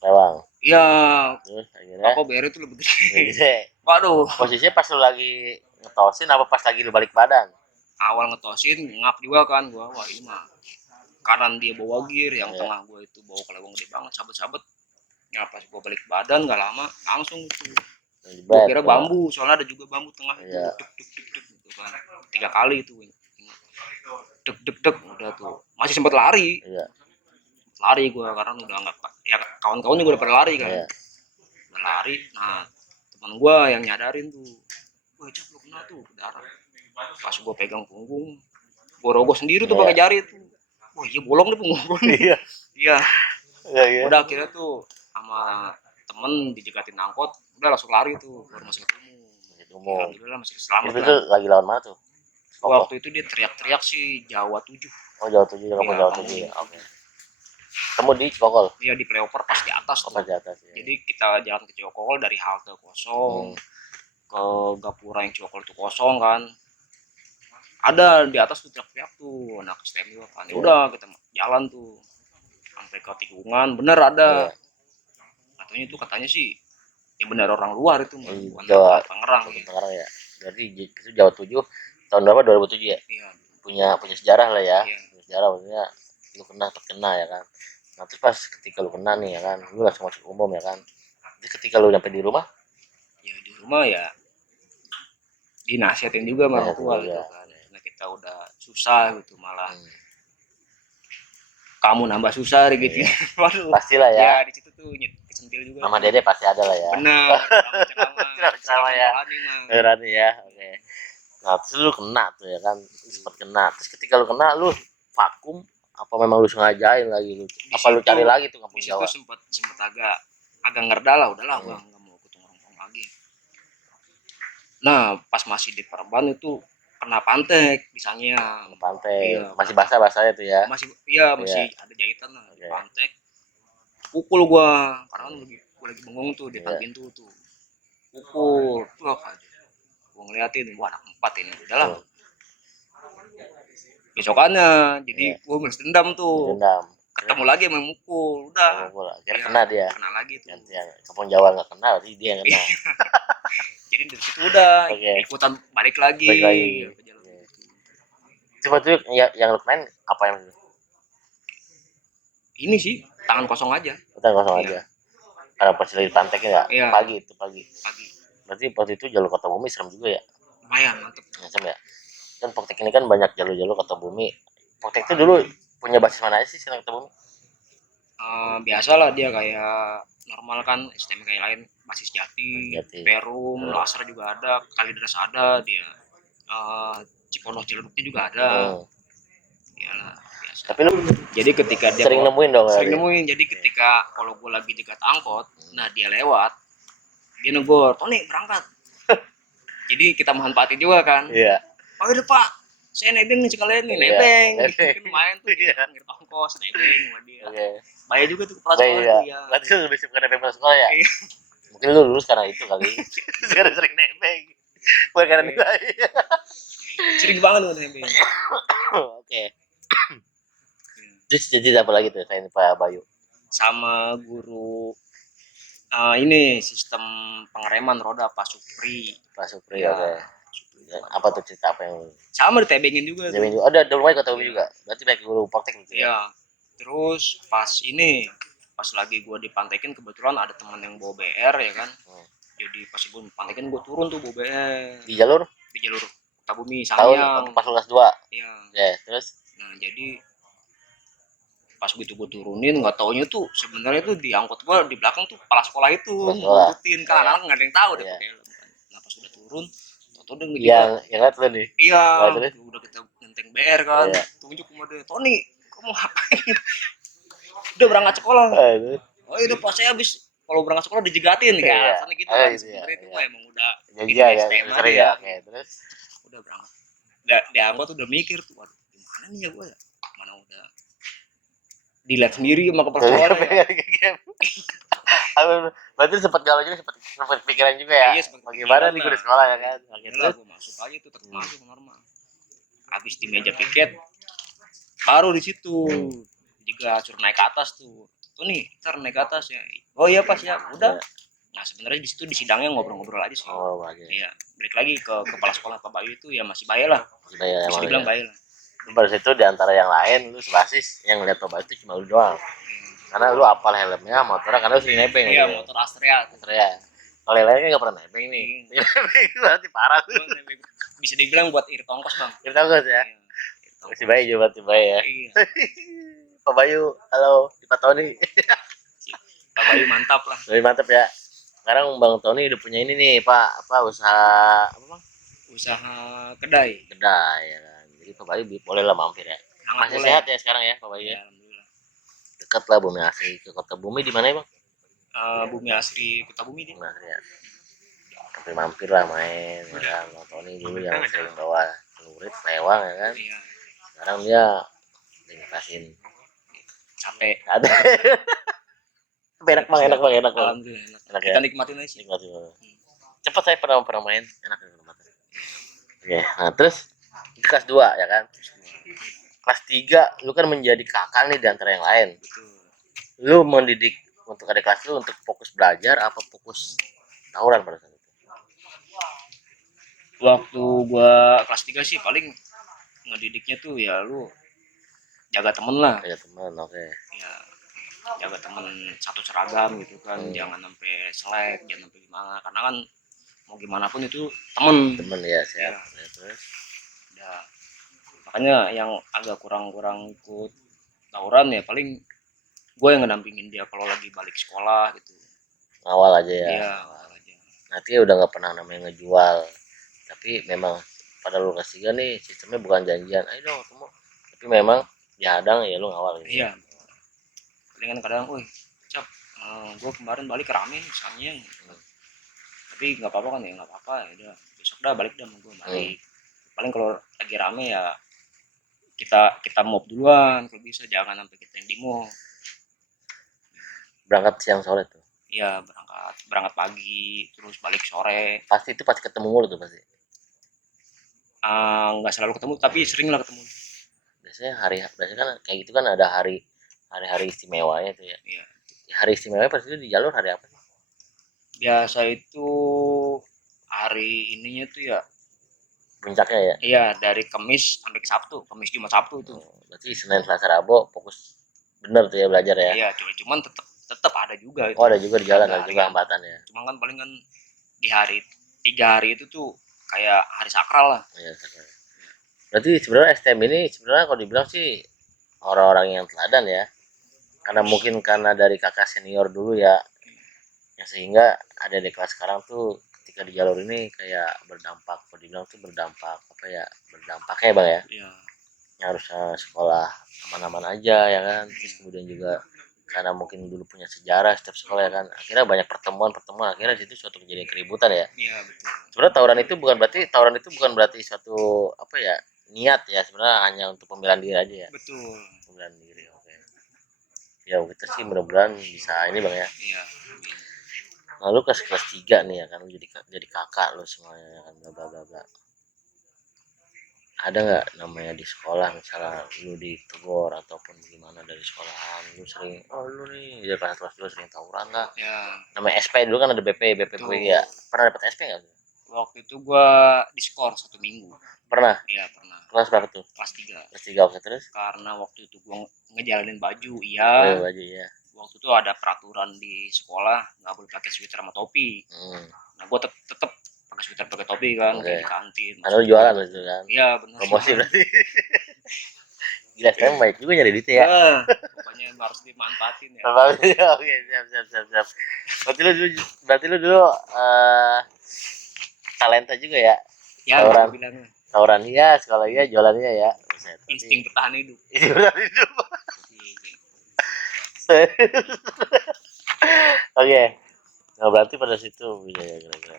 Lewang. iya Terus akhirnya apa BR itu lebih gede gede. waduh Posisinya pas lu lagi ngetosin apa pas lagi lu balik badan? awal ngetosin ngap juga kan gua wah ini mah kanan dia bawa gear yang tengah gua itu bawa kelewang gede banget sabet-sabet ya pas gua balik badan gak lama langsung itu gua kira bambu soalnya ada juga bambu tengah itu dek gitu kan 3 kali itu dek udah tuh masih sempat lari lari gue karena udah nggak ya kawan-kawan juga udah pada lari kan udah lari nah teman gue yang nyadarin tuh wah cak lu kena tuh darah pas gue pegang punggung gue rogoh sendiri tuh pakai jari tuh wah iya bolong nih punggung gue iya udah akhirnya tuh sama temen dijegatin angkot udah langsung lari tuh keluar masuk umum alhamdulillah masih selamat itu lagi lawan mana tuh waktu itu dia teriak-teriak sih Jawa 7 Jawa 7 kamu Jawa 7 ya oke. Kamu di Cikokol? Iya di Playoper pas di atas tuh. Di atas ya. Jadi kita jalan ke Cikokol dari halte kosong ke Gapura yang Cikokol itu kosong kan. Ada di atas tuh teriak-teriak tuh anak STM juga kan. Ya udah kita jalan tuh sampai ke tikungan bener ada. Katanya itu katanya sih ya benar orang luar itu bukan orang Tangerang. Tangerang ya. Berarti itu Jawa 7 tahun berapa 2007 ya? Iya. Punya sejarah lah ya. Punya sejarah maksudnya lu terkena ya kan. Nah terus pas ketika lu kena nih ya kan lu langsung masuk umum ya kan. Jadi ketika lu nyampe di rumah ya di rumah ya dinasihatin juga sama orang tua gitu kan. Nah kita udah susah gitu malah kamu nambah susah gitu. Waduh. Pastilah ya. Ya di situ tuh kesentil juga. Mama Dede pasti ada lah ya. Benar. Ceramah ya. Berani ya. Oke. Nah terus lu kena tuh ya kan sempat kena. Terus ketika lu kena lu vakum apa memang lu sengajain lagi lu apa lu cari lagi tuh kampung Jawa? Itu sempat agak ngerda lah udahlah gua nggak mau ikut nongkrong lagi. Nah pas masih di Perban itu kena pantek pisangnya. Pantek masih basah-basahnya tuh ya? Masih ada jahitan lah di pantek. Pukul gua karena kan gua lagi bengong tuh di depan pintu tuh pukul tuh aja gua ngeliatin wah anak 4 ini udahlah besokannya jadi gue balas dendam tuh ketemu lagi sama mukul udah kena dia kena lagi tuh yang kampung Jawa nggak kena berarti dia yang kena jadi dari situ udah ikutan balik lagi. Coba tuh yang lu main apa yang ini sih tangan kosong aja aja karena pas lagi panteknya nggak pagi berarti waktu itu jalur kota bumi serem juga ya lumayan mantep ya kan Poktek ini kan banyak jalur-jalur kota bumi. Poktek itu dulu punya basis mana aja sih selain kota bumi? Biasalah dia kayak normal kan, STM kayak lain masih Sejati, Sejati. Perum, Hmm. Lasar juga ada, Kalideres ada, dia Cipondoh Ciledugnya juga ada. Hmm. Iyalah, biasa. Tapi lu Jadi ketika dia sering nemuin dong sering kali? nemuin, jadi ketika kalau gue lagi dekat angkot, nah dia lewat, dia negor, Tony berangkat. Jadi kita manfaatin juga kan. Iya. Oh udah pak, saya nebeng nih sekalian nih, Iya, nebeng. nebeng. Kan main tuh, Iya. ngirit ongkos, nebeng sama dia. Oke. Bayar juga tuh kepala Baik sekolah juga. tuh ya. Berarti lu lebih suka nebeng pas sekolah ya? Iya. Mungkin lu lulus karena itu kali. Karena sering nebeng. Bukan karena Iya. nilai. Sering banget tuh nebeng. Oke. Terus jadi apa lagi tuh selain Pak Bayu? Sama guru ini sistem pengereman roda Pak Supri. Pak Supri, Ya. oke. Ya, apa tuh cerita apa yang Sama ditebengin juga Jamin tuh. juga? Ada rumahnya kota Iya. juga. Berarti baik guru praktek gitu ya? Iya. Terus pas lagi gue dipantekin, kebetulan ada teman yang bawa BR ya kan. Jadi pas gue dipantekin, gue turun tuh bawa BR Di jalur di jalur Tabumi tahun Sangyang. pas kelas 2. Iya. Ya, terus Nah jadi pas gitu gue turunin, nggak taunya tuh sebenarnya tuh di angkot gue di belakang tuh kepala sekolah itu Kepala sekolah. ngurutin kan, anak-anak nggak ada yang tahu deh Iya. pakai helm kan. Nah pas udah turun, tau udah yang lihat lu nih. iya, Nah, terus? udah kita ngenteng BR kan, Iya. tunjuk sama dia, Tony kamu ngapain? Udah berangkat sekolah. Terus? Oh iya udah pas saya habis kalau berangkat sekolah dijegatin Iya. ya, alasannya gitu Oh, kan. gitu ya, Sebenarnya itu iya. mah emang udah Iya ya, STM aja sering ya. ya. Oke, terus Udah berangkat. Di angkot udah mikir tuh, waduh gimana nih ya gue ya, mana udah dilihat sendiri sama kepala sekolah ya. Berarti sempat galau juga, sempat pikiran juga ya. Iya, sempat Bagaimana pikiran nih gue di lah. sekolah ya kan? Oke, Udah lah, terus gue masuk aja tuh, tetap masuk normal. Habis di meja piket, baru di situ juga suruh naik ke atas tuh. Tuh nih, ntar naik ke atas ya. Oh iya pas ya, udah. Nah sebenarnya di situ di sidangnya ngobrol-ngobrol aja sih. oh aja. Iya, balik lagi ke kepala sekolah Pak Bayu itu ya masih bayar lah. Bayar Bisa emang dibilang ya. bayar lah. Lu pada situ di antara yang lain lu sebasis yang ngeliat Toba itu cuma lu doang. Karena lu apal helmnya, motornya karena lu sering nebeng. Iya, gitu. motor Astrea tuh. Ya. Kalau yang lainnya nggak pernah nebeng nih. Nebeng berarti parah tuh. Bisa dibilang buat irit ongkos bang. Kita tahu guys ya. Iya, Si Bayu juga si Bayu ya. iya. Pak Bayu, halo, di Pak Tony. Pak Bayu mantap lah. Lebih mantep ya. Sekarang Bang Tony udah punya ini nih Pak, apa usaha apa Bang? Usaha kedai. Kedai ya kan. Jadi Pak Bayu boleh lah mampir ya. Sangat Masih boleh. sehat ya sekarang ya Pak Bayu Ya, ya. alhamdulillah. Dekat lah Bumi Asri ke Kota Bumi di mana ya Bang? Bumi Asri Kota Bumi dia. Bumi Asri ya. Sampai mampir lah main ya kan. Bang Tony dulu yang sering bawa celurit lewang ya kan. Iya. Sekarang dia dikasihin Capek. ada. enak bang. Alhamdulillah. Enak Kita ya? nikmatin aja sih. Nikmatin banget. Cepat saya pernah main, enak nikmatin. Oke, nah terus kelas 2 ya kan? Kelas 3 lu kan menjadi kakak nih di antara yang lain. Betul. Lu mendidik untuk adik kelas lu untuk fokus belajar apa fokus tawuran pada saat itu? Waktu gua kelas 3 sih paling ngedidiknya tuh ya lu jaga temen lah. Ya teman, oke. Ya jaga temen satu seragam gitu kan, jangan sampai selek, jangan sampai gimana, karena kan mau gimana pun itu temen. Temen ya, siap. Ya. Ya, terus Ya, makanya yang agak kurang ikut tawuran ya paling gue yang ngedampingin dia kalau lagi balik sekolah gitu. ngawal aja ya. Iya, awal aja. Nanti udah nggak pernah namanya ngejual. Tapi memang pada lu kelas 3 nih sistemnya bukan janjian, ayo dong ketemu. Tapi memang dihadang ya lu ngawal gitu. Iya. Palingan kadang, woi, cap, gue kemarin balik rame nih misalnya. Tapi nggak apa-apa kan ya, nggak apa-apa ya udah. Besok dah balik dah sama gue balik. Paling kalau lagi rame ya kita mob duluan kalau bisa, jangan sampai kita yang di mob. Berangkat siang sore tuh. Iya, berangkat pagi terus balik sore. Pasti itu pasti ketemu mulu tuh pasti. Nggak selalu ketemu tapi sering lah ketemu. Biasanya kan kayak gitu kan ada hari istimewanya tuh ya. Iya. Hari istimewanya pasti itu di jalur hari apa sih? Biasa itu hari ininya tuh ya, Puncaknya ya. iya dari Kamis sampai ke Sabtu, Kamis Jumat Sabtu itu. Berarti Senin Selasa Rabu fokus bener tuh ya belajar ya. Iya, cuman tetap ada juga itu. Oh ada juga di jalan, ada juga Harian. hambatannya. Cuma kan paling kan di hari 3 hari itu tuh kayak hari sakral lah. Iya, berarti sebenarnya STM ini sebenarnya kalau dibilang sih orang-orang yang teladan ya. Karena mungkin karena dari kakak senior dulu ya yang sehingga ada di kelas sekarang tuh ketika di jalur ini kayak berdampak, kalau dibilang tuh berdampak apa ya, berdampaknya bang ya, Iya. yang harusnya sekolah aman-aman aja ya kan. Terus kemudian juga karena mungkin dulu punya sejarah setiap sekolah ya kan, akhirnya banyak pertemuan akhirnya di situ suatu kejadian keributan ya. Iya betul. Sebenarnya tawuran itu bukan berarti suatu apa ya, niat ya, sebenarnya hanya untuk pembelaan diri aja ya. Betul. Pembelaan diri, oke. Ya kita sih mudah-mudahan bisa ini bang ya. Iya. Lalu kelas 3 nih ya kan, lu jadi kakak lu semuanya ya kan, bla bla bla bla. Ada nggak namanya di sekolah misalnya lu ditegur ataupun gimana dari sekolahan, lu sering, oh lu nih dari kelas dulu sering tawuran nggak? Ya. Namanya SP dulu kan ada BP Betul. ya, pernah dapat SP nggak? Waktu itu gua diskor 1 minggu. Pernah. Iya pernah. Kelas berapa tuh? Kelas 3. Kelas 3, oke. Terus Karena waktu itu gua ngejalanin baju, oh, iya. baju ya. Waktu itu ada peraturan di sekolah nggak boleh pakai sweater sama topi. Nah gua tetep pakai sweater pakai topi kan, Oke. kayak di kantin. Karena lu jualan itu kan. Iya benar. Promosi berarti. Gila, saya baik juga nyari duit ya. Nah, pokoknya harus dimanfaatin ya. Oke, siap. Berarti lu dulu talenta juga ya. Ya Tawuran. bisa bilang Tawuran iya, sekolah iya, jualan iya ya. insting bertahan hidup. Insting bertahan hidup. Oke. Nah, berarti pada situ ya kira-kira.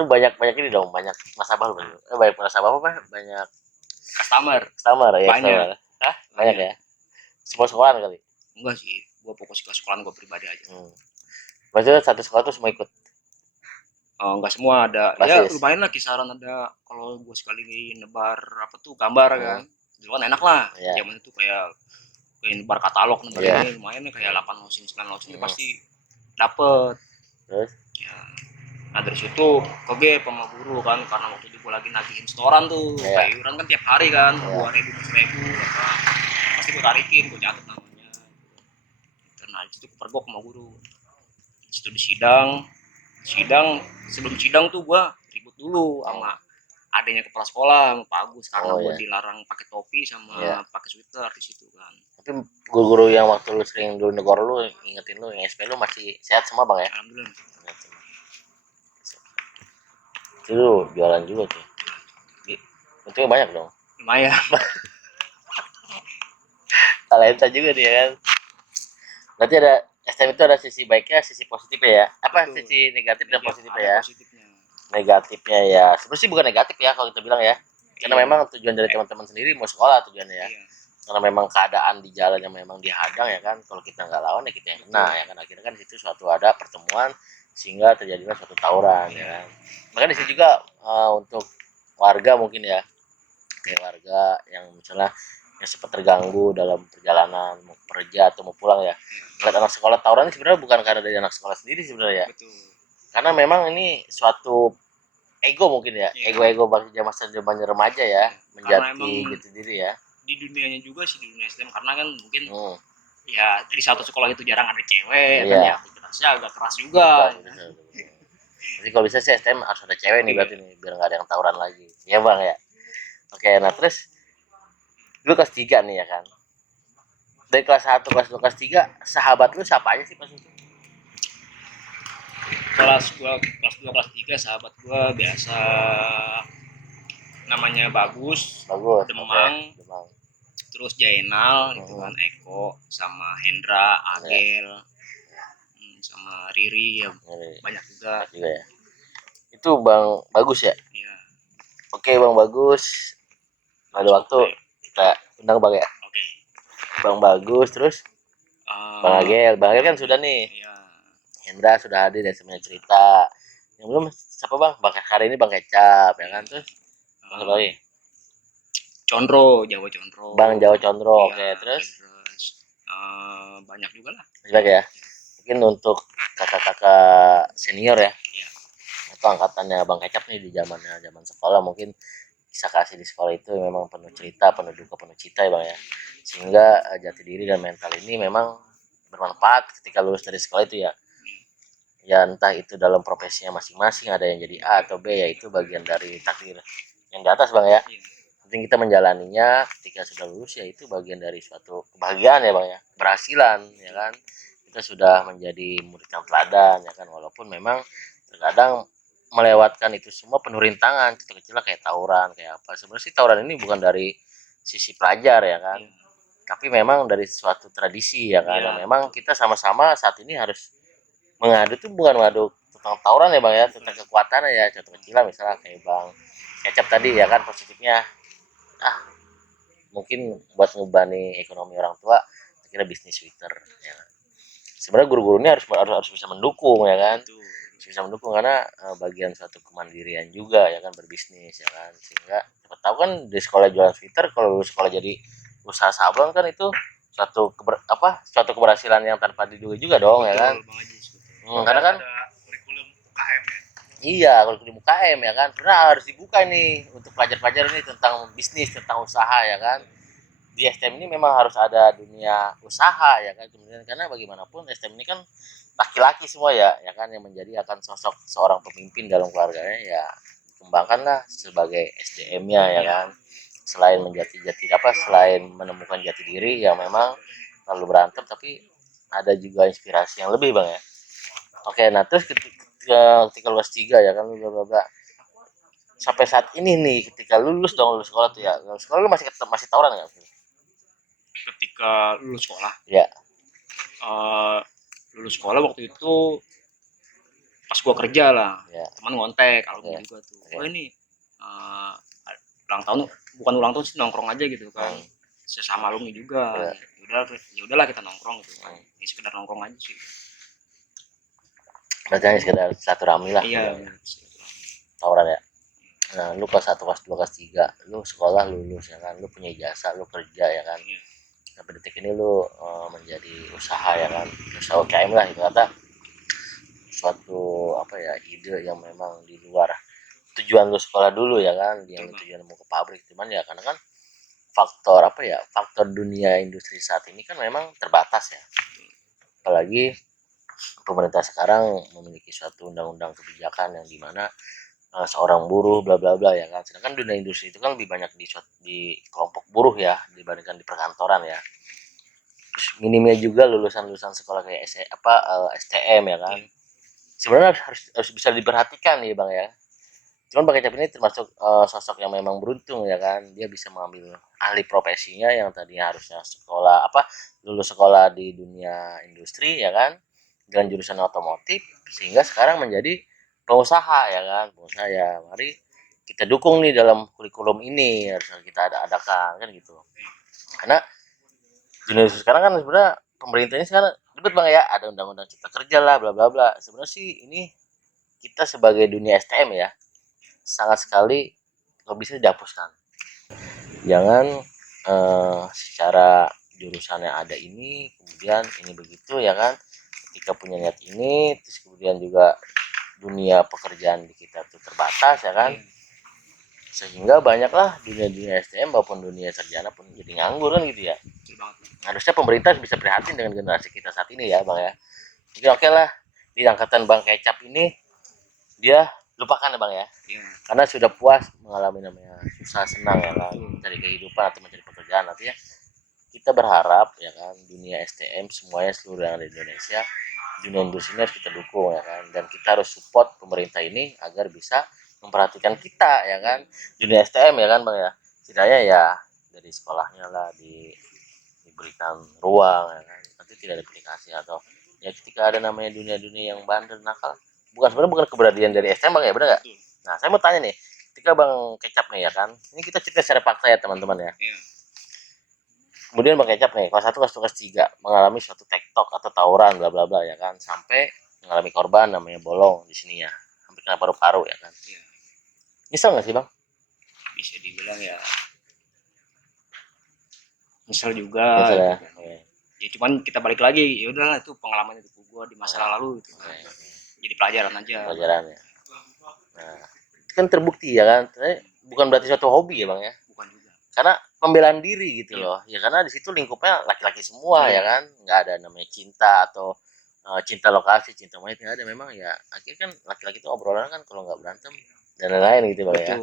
Lu banyak ini dong, banyak nasabah lu. Banyak nasabah apa? Banyak Customer. ya. Banyak. Customer. Hah? Banyak ya. Semua sekolah kali. Enggak sih, gua fokus ke sekolahan gua pribadi aja. Maksudnya satu sekolah tuh semua ikut? Enggak semua ada. Basis. Ya lumayan lah kisaran ada, kalau gua sekali nebar apa tuh gambar kan. Itu kan enak lah. Yeah. Zaman itu kayak nebar katalog, nebar ini lumayan lah, kayak 8 losin 9 losin itu pasti dapet. Terus? Ya. Nah dari situ kege sama guru kan, karena waktu itu gue lagi nagihin setoran tuh, kayak iuran kan tiap hari kan, 2.000 3.000 apa, pasti gue tarikin, gue catat namanya. Nah di situ kepergok sama guru. Di situ di sidang, sebelum sidang tuh gue ribut dulu sama adanya kepala sekolah, sama Pak Agus, karena gue dilarang pakai topi sama pakai sweater di situ kan. Tapi guru-guru yang waktu lu sering dulu negor lu, ingetin lu, yang SP lu masih sehat semua bang ya? Alhamdulillah. Itu lu jualan juga tuh. Itu banyak dong. Lumayan. Talenta juga dia kan. Berarti ada STM itu ada sisi baiknya, sisi positifnya ya. Apa betul. Sisi negatif dan positifnya ya? Positifnya. Negatifnya ya, sebenarnya sih bukan negatif ya kalau kita bilang ya. Karena memang tujuan dari teman-teman sendiri mau sekolah tujuannya ya. Karena memang keadaan di jalan yang memang dihadang ya kan. Kalau kita nggak lawan ya kita yang kena ya kan. Akhirnya kan di situ suatu ada pertemuan sehingga terjadilah suatu tawuran ya kan. Makanya di situ juga untuk warga mungkin ya, kayak warga yang misalnya yang sempat terganggu dalam perjalanan mau kerja atau mau pulang ya, ngeliat anak sekolah tawuran ini sebenarnya bukan karena dari anak sekolah sendiri sebenarnya ya. Betul. Karena memang ini suatu ego mungkin ya, ego bagi zaman remaja ya, menjati gitu diri ya. Di dunianya juga sih, di dunia STM, karena kan mungkin ya di satu sekolah itu jarang ada cewek kan ya, aktivitasnya agak keras juga. Jadi kalau bisa sih STM harus ada cewek nih berarti nih, biar nggak ada yang tawuran lagi ya bang ya. Oke, nah terus lu kelas 3 nih ya kan, dari kelas 1, kelas 2, kelas 3 sahabat lu siapa aja sih pas itu? Kelas 2, kelas 3 sahabat gua biasa namanya Bagus, Demang, terus Jainal itu kan, Eko sama Hendra, Agel, sama Riri ya, banyak juga ya. Itu Bang Bagus ya? Iya. Oke Bang Bagus, ada waktu kita undang Bang ya. Oke. Bang Bagus, terus Bang Agel kan sudah nih. Iya. Hendra sudah hadir dan semuanya cerita. Yang belum siapa Bang? Hari ini Bang Kecap ya kan, terus Bang lagi. Jawa Condro. Bang Jawa Condro, oke. Terus banyak juga lah. Banyak ya. Mungkin untuk kakak-kakak senior ya. Iya. Atau angkatannya Bang Kecap nih di zaman sekolah, mungkin bisa kasih di sekolah itu memang penuh cerita, penuh duka, penuh cita ya Bang ya. Sehingga jati diri dan mental ini memang bermanfaat ketika lulus dari sekolah itu ya. Ya entah itu dalam profesinya masing-masing, ada yang jadi A atau B, ya itu bagian dari takdir yang di atas Bang ya. Penting kita menjalaninya ketika sudah lulus, ya itu bagian dari suatu kebahagiaan ya Bang ya, keberhasilan ya kan. Itu kita sudah menjadi murid yang teladan ya kan, walaupun memang terkadang melewatkan itu semua penuh rintangan kecil-kecil kayak tawuran kayak apa. Sebenarnya sih tawuran ini bukan dari sisi pelajar ya kan, tapi memang dari suatu tradisi ya kan. Iya. Memang kita sama-sama saat ini harus mengadu tuh bukan mengadu tentang tawuran ya bang ya, tentang kekuatan ya. Contoh kecil misalnya kayak bang Kecap tadi ya kan, positifnya mungkin buat ngubani ekonomi orang tua, kira bisnis Twitter ya. Sebenarnya guru-gurunya harus bisa mendukung ya kan, bisa mendukung karena bagian suatu kemandirian juga ya kan, berbisnis ya kan. Sehingga cepat tahu kan di sekolah jualan Twitter, kalau sekolah jadi usaha sablon kan itu suatu keberhasilan yang tanpa diduga juga dong ya kan. Karena kan kurikulum UKM ya. iya, kurikulum UKM ya kan, sebenarnya harus dibuka nih untuk pelajar-pelajar ini tentang bisnis, tentang usaha ya kan. Di STM ini memang harus ada dunia usaha ya kan, kemudian karena bagaimanapun STM ini kan laki-laki semua ya kan, yang menjadi akan sosok seorang pemimpin dalam keluarganya ya, kembangkanlah sebagai SDM-nya ya kan. Selain selain menemukan jati diri yang memang lalu berantem, tapi ada juga inspirasi yang lebih bang ya. Oke, nah terus ketika lulus 3 ya kan, lu sampai saat ini nih, ketika lulus sekolah tuh ya, lulus sekolah lu masih tawuran nggak? Ketika lulus sekolah Ya. Lulus sekolah waktu itu pas gua kerja lah, Ya. teman ngontek alumni Ya. juga tuh, oh ini ulang tahun, bukan ulang tahun sih, nongkrong aja gitu kan, sesama alumni juga. Ya udahlah kita nongkrong gitu kan, ini sekedar nongkrong aja sih. Berarti hanya sekedar silaturahmi lah. Iya. Tawuran ya. Nah, lu kelas 1, kelas 2, kelas 3, lu sekolah lulus ya kan, lu punya ijazah, lu kerja ya kan. Iya. Sampai detik ini lu menjadi usaha ya kan, usaha UKM lah itu kata, suatu ide yang memang di luar tujuan lu sekolah dulu ya kan, yang tujuan mau ke pabrik. Cuman ya karena kan faktor dunia industri saat ini kan memang terbatas ya, apalagi pemerintah sekarang memiliki suatu undang-undang kebijakan yang dimana seorang buruh bla bla bla ya kan. Sedangkan dunia industri itu kan lebih banyak di kelompok buruh ya dibandingkan di perkantoran ya. Terus minimnya juga lulusan sekolah kayak STM ya kan. Sebenarnya harus bisa diperhatikan ya bang ya. Cuman Bang Kecap ini termasuk sosok yang memang beruntung ya kan, dia bisa mengambil ahli profesinya yang tadinya harusnya lulus sekolah di dunia industri ya kan, dengan jurusan otomotif, sehingga sekarang menjadi pengusaha ya kan. Pengusaha ya, mari kita dukung nih dalam kurikulum ini, harus kita adakan kan gitu. Karena dunia industri sekarang kan sebenarnya pemerintahnya sekarang ribet bang ya, ada undang-undang cipta kerja lah bla bla bla. Sebenarnya sih ini kita sebagai dunia STM ya, sangat sekali kalau bisa dihapuskan. Jangan secara jurusannya ada ini, kemudian ini begitu ya kan. Ketika punya niat ini, terus kemudian juga dunia pekerjaan di kita tuh terbatas ya kan. Sehingga banyaklah dunia STM maupun dunia sarjana pun jadi nganggur kan gitu ya. Harusnya pemerintah bisa prihatin dengan generasi kita saat ini ya bang ya. Jadi oke lah, di angkatan Bang Kecap ini dia lupakan ya bang ya, karena sudah puas mengalami namanya susah senang ya kan, mencari kehidupan atau mencari pekerjaan. Artinya kita berharap ya kan, dunia STM semuanya seluruh yang ada di Indonesia, dunia industri ini harus kita dukung ya kan, dan kita harus support pemerintah ini agar bisa memperhatikan kita ya kan, dunia STM ya kan bang ya. Setidaknya ya dari sekolahnya lah diberikan ruang ya kan, nanti tidak ada aplikasi atau ya ketika ada namanya dunia yang bandel nakal, bukan keberanian dari STM bang ya, benar nggak? Nah saya mau tanya nih, ketika Bang Kecap nih ya kan, ini kita cerita secara fakta ya teman-teman ya. Kemudian Bang Kecap nih kelas 1, kelas 2, kelas 3 mengalami suatu tektok atau tawuran bla bla bla ya kan, sampai mengalami korban namanya bolong di sini ya, sampai kena paru-paru ya kan. Nyesel nggak sih bang? Bisa dibilang ya nyesel juga. Nyesel ya. Ya cuman kita balik lagi, ya udahlah itu pengalaman itu gua di masa lalu gitu. Jadi pelajaran aja. Pelajaran ya. Nah, itu kan terbukti ya kan. Bukan berarti suatu hobi ya bang ya. Bukan juga. Karena pembelaan diri gitu loh. Ya karena di situ lingkupnya laki-laki semua ya kan. Nggak ada namanya cinta atau cinta lokasi, cinta monyet, nggak ada. Memang ya akhirnya kan laki-laki itu obrolan kan kalau nggak berantem dan lain-lain gitu bang ya.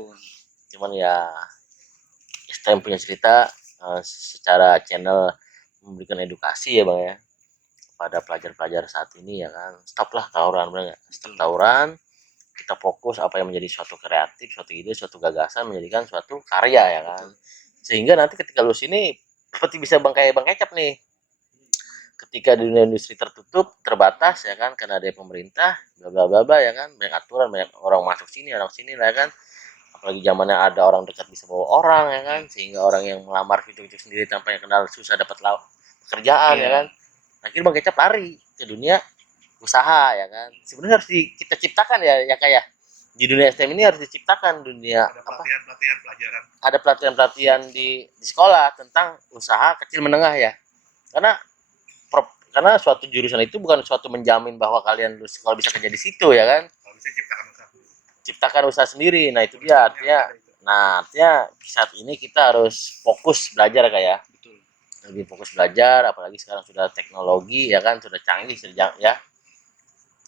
Cuman ya STM punya cerita secara channel memberikan edukasi ya bang ya. pada pelajar-pelajar saat ini ya kan, stoplah tawuran, bener nggak? Stop tawuran, kita fokus apa yang menjadi suatu kreatif, suatu ide, suatu gagasan menjadikan suatu karya ya kan. Sehingga nanti ketika lulus ini seperti bisa bangkai bang kecap nih. Ketika di dunia industri tertutup, terbatas ya kan, karena ada pemerintah, bla bla bla bla ya kan, banyak aturan, banyak orang masuk sini, orang sini lah ya kan. Apalagi zamannya ada orang dekat bisa bawa orang ya kan, sehingga orang yang melamar hidup sendiri tanpa yang kenal susah dapat pekerjaan ya kan. Akhirnya bang kecap lari ke dunia usaha ya kan. Sebenarnya harus kita ciptakan ya kayak di dunia STM ini harus diciptakan dunia ada pelatihan pelajaran, ada pelatihan di sekolah tentang usaha kecil menengah ya, karena karena suatu jurusan itu bukan suatu menjamin bahwa kalian lulus sekolah bisa kerja di situ ya kan. kalau bisa Ciptakan usaha sendiri. Nah itu dia artinya saat ini kita harus fokus belajar kayak Betul. lebih fokus belajar, apalagi sekarang sudah teknologi ya kan, sudah canggih ya.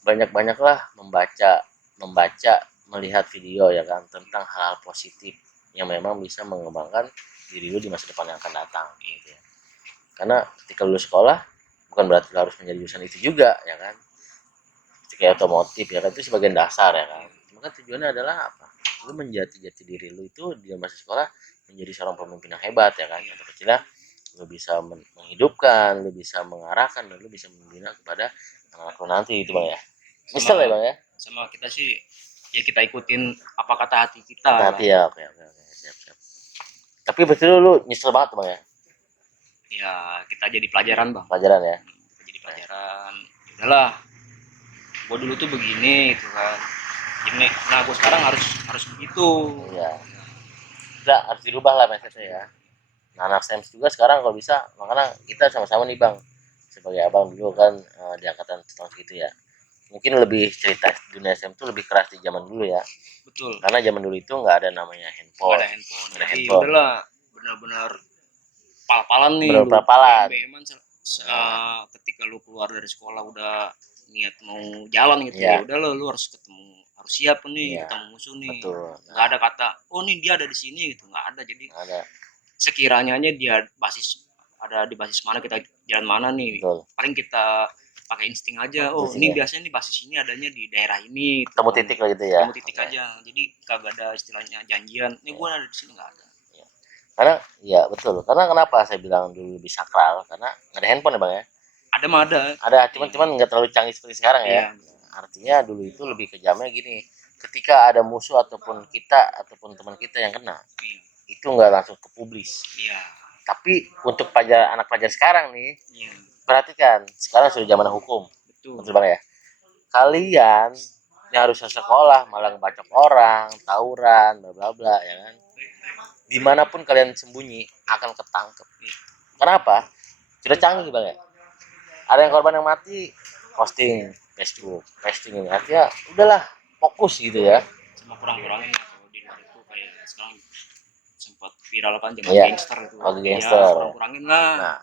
Banyak-banyaklah membaca, melihat video ya kan tentang hal-hal positif yang memang bisa mengembangkan diri lu di masa depan yang akan datang gitu ya. Karena ketika lulus sekolah bukan berarti lu harus menjadi jurusan itu juga ya kan. Kayak otomotif ya kan, itu sebagian dasar ya kan. Maka tujuannya adalah apa? Lu menjati diri lu itu di masa sekolah menjadi seorang pemimpin yang hebat ya kan. Atau kecilnya lu bisa menghidupkan, lu bisa mengarahkan, dan lu bisa membina kepada anak lu nanti itu bang ya. Misal ya bang ya. Sama kita sih ya kita ikutin apa kata hati kita. Hati ya, oke siap. Tapi betul lu nyesel banget bang ya. Ya kita jadi pelajaran bang. Pelajaran ya. Kita jadi pelajaran. Udahlah, gue dulu tuh begini gitu kan. Ini, nah gue sekarang harus begitu. Iya. Udah harus dirubah lah mindsetnya ya. Nah anak STEM juga sekarang kalau bisa, makanya kita sama-sama nih bang, sebagai abang dulu kan di angkatan tahun segitu ya. Mungkin lebih cerita dunia STEM itu lebih keras di zaman dulu ya. Betul. Karena zaman dulu itu nggak ada namanya handphone. Nggak ada handphone. Nggak ada Jadi handphone. udahlah benar-benar pal-palan nih. Benar-palan. Ketika lu keluar dari sekolah udah niat mau jalan gitu Iya. ya udah lu harus siap nih, Iya. ketemu musuh nih. Betul. Nggak ada kata oh nih dia ada di sini gitu, nggak ada. Jadi Nggak ada. sekiranya dia ada di basis mana, kita jalan mana nih. Betul. Paling kita pakai insting aja. Oh Insting ini ya. biasanya nih basis ini adanya di daerah ini gitu. Ketemu titik lah gitu ya. Ketemu titik aja. Jadi kagak ada istilahnya janjian ini gue ada di sini, nggak ada. Karena ya betul. Karena kenapa saya bilang dulu lebih sakral? Karena nggak ada handphone ya bang ya. Ada mah ada. Ada, cuman nggak terlalu canggih seperti sekarang ya. Iya. Artinya dulu itu lebih kejamnya gini. Ketika ada musuh ataupun teman kita yang kena, Iya. itu nggak langsung ke publis. Iya. Tapi untuk anak pelajar sekarang nih, Iya. perhatikan, sekarang sudah zaman hukum. Betul. Betul bang ya. Kalian yang harus sekolah malah ngebacok orang, tawuran, bla bla bla ya kan. Dimanapun kalian sembunyi akan ketangkep. Kenapa? Sudah canggih bang ya. Ada yang korban yang mati, posting Facebook, ini artinya udahlah fokus gitu ya. Sama kurang-kurangin lah kalau di luar itu kayak sekarang sempat viral kan zaman Iya. gangster itu. Oh, gangster. Ya, kurang-kurangin lah. Nah,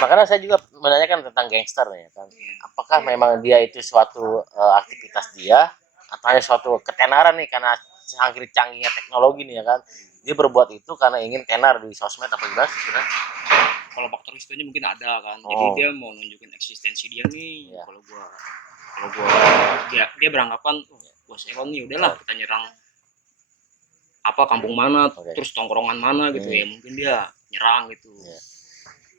makanya saya juga menanyakan tentang gangster nih kan. Apakah memang dia itu suatu aktivitas dia atau hanya suatu ketenaran nih karena canggihnya teknologi nih ya kan. Dia berbuat itu karena ingin tenar di sosmed apa gimana sih sebenarnya? Kalau faktor risikonya mungkin ada kan. Oh. Jadi dia mau nunjukin eksistensi dia nih. Iya. Kalau gua dia beranggapan gua sekon nih udahlah kita nyerang apa kampung mana, Oke. terus tongkrongan mana gitu ya. Mungkin dia nyerang gitu. Iya.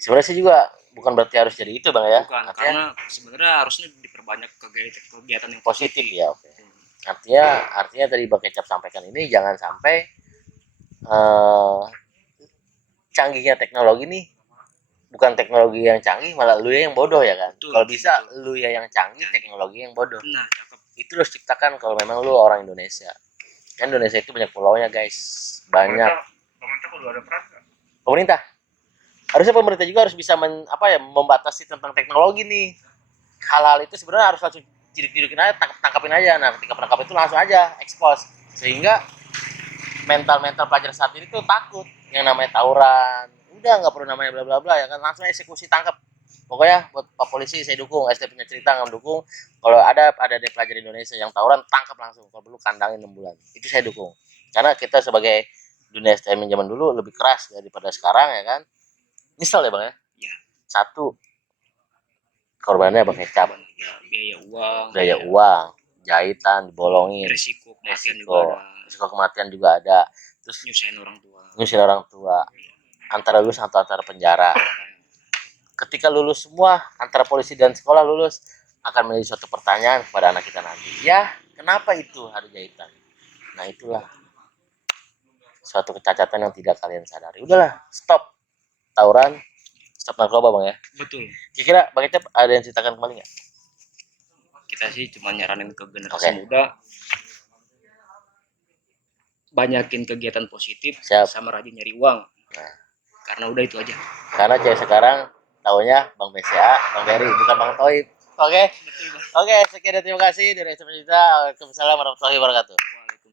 Sebenarnya sih juga bukan berarti harus jadi itu bang ya. Bukan, artinya karena sebenarnya harusnya diperbanyak kegiatan yang positif ya, oke. Artinya tadi Bang Kecap sampaikan ini jangan sampai canggihnya teknologi nih bukan teknologi yang canggih malah lu ya yang bodoh ya kan. Kalau bisa lu ya yang canggih, teknologi yang bodoh. Nah, cakep. Itu harus ciptakan kalau memang lu orang Indonesia. Kan Indonesia itu banyak pulaunya guys, banyak. Pemerintah perlu ada peran nggak? Pemerintah harusnya pemerintah juga harus bisa membatasi tentang teknologi nih. Hal-hal itu sebenarnya harus langsung cidik-cidikin aja, tangkapin aja. Nah ketika penangkap itu langsung aja expose, sehingga mental pelajar saat ini tuh takut yang namanya tawuran. Udah nggak perlu namanya bla bla bla ya kan, langsung eksekusi, tangkap. Pokoknya buat Pak Polisi saya dukung, ST punya cerita nggak mendukung. Kalau ada dari pelajar Indonesia yang tawuran, tangkap langsung. Kalau perlu kandangin 6 bulan. Itu saya dukung. Karena kita sebagai dunia STM zaman dulu lebih keras daripada sekarang ya kan. Nyesel ya bang ya. Iya. Satu, Korbannya Bang Kecap. Ya, biaya uang, Daya uang, jahitan, dibolongin, risiko kematian resiko, juga ada, resiko kematian juga ada. Terus nyusahin orang tua. nyusil orang tua, antara lulus atau antara penjara. Ketika lulus semua, antara polisi dan sekolah lulus, akan menjadi suatu pertanyaan kepada anak kita nanti. Ya, kenapa itu harus jahitan? Nah, itulah suatu kecacatan yang tidak kalian sadari. Udahlah, stop tawuran, stop narkoba Bang ya. Betul. Kira-kira Bang Ecap ada yang ceritakan kembali nggak? Kita sih cuma nyaranin ke generasi Oke. muda, banyakin kegiatan positif. Siap. Sama rajin nyari uang. Nah. Karena udah itu aja. Karena cewek sekarang taunya Bang BCA, Bang Dery, bukan Bang Toib. Oke. Betul, Bang. Oke, sekian dan terima kasih dari Cerita. Waalaikumsalam warahmatullahi wabarakatuh. Waalaikumsalam.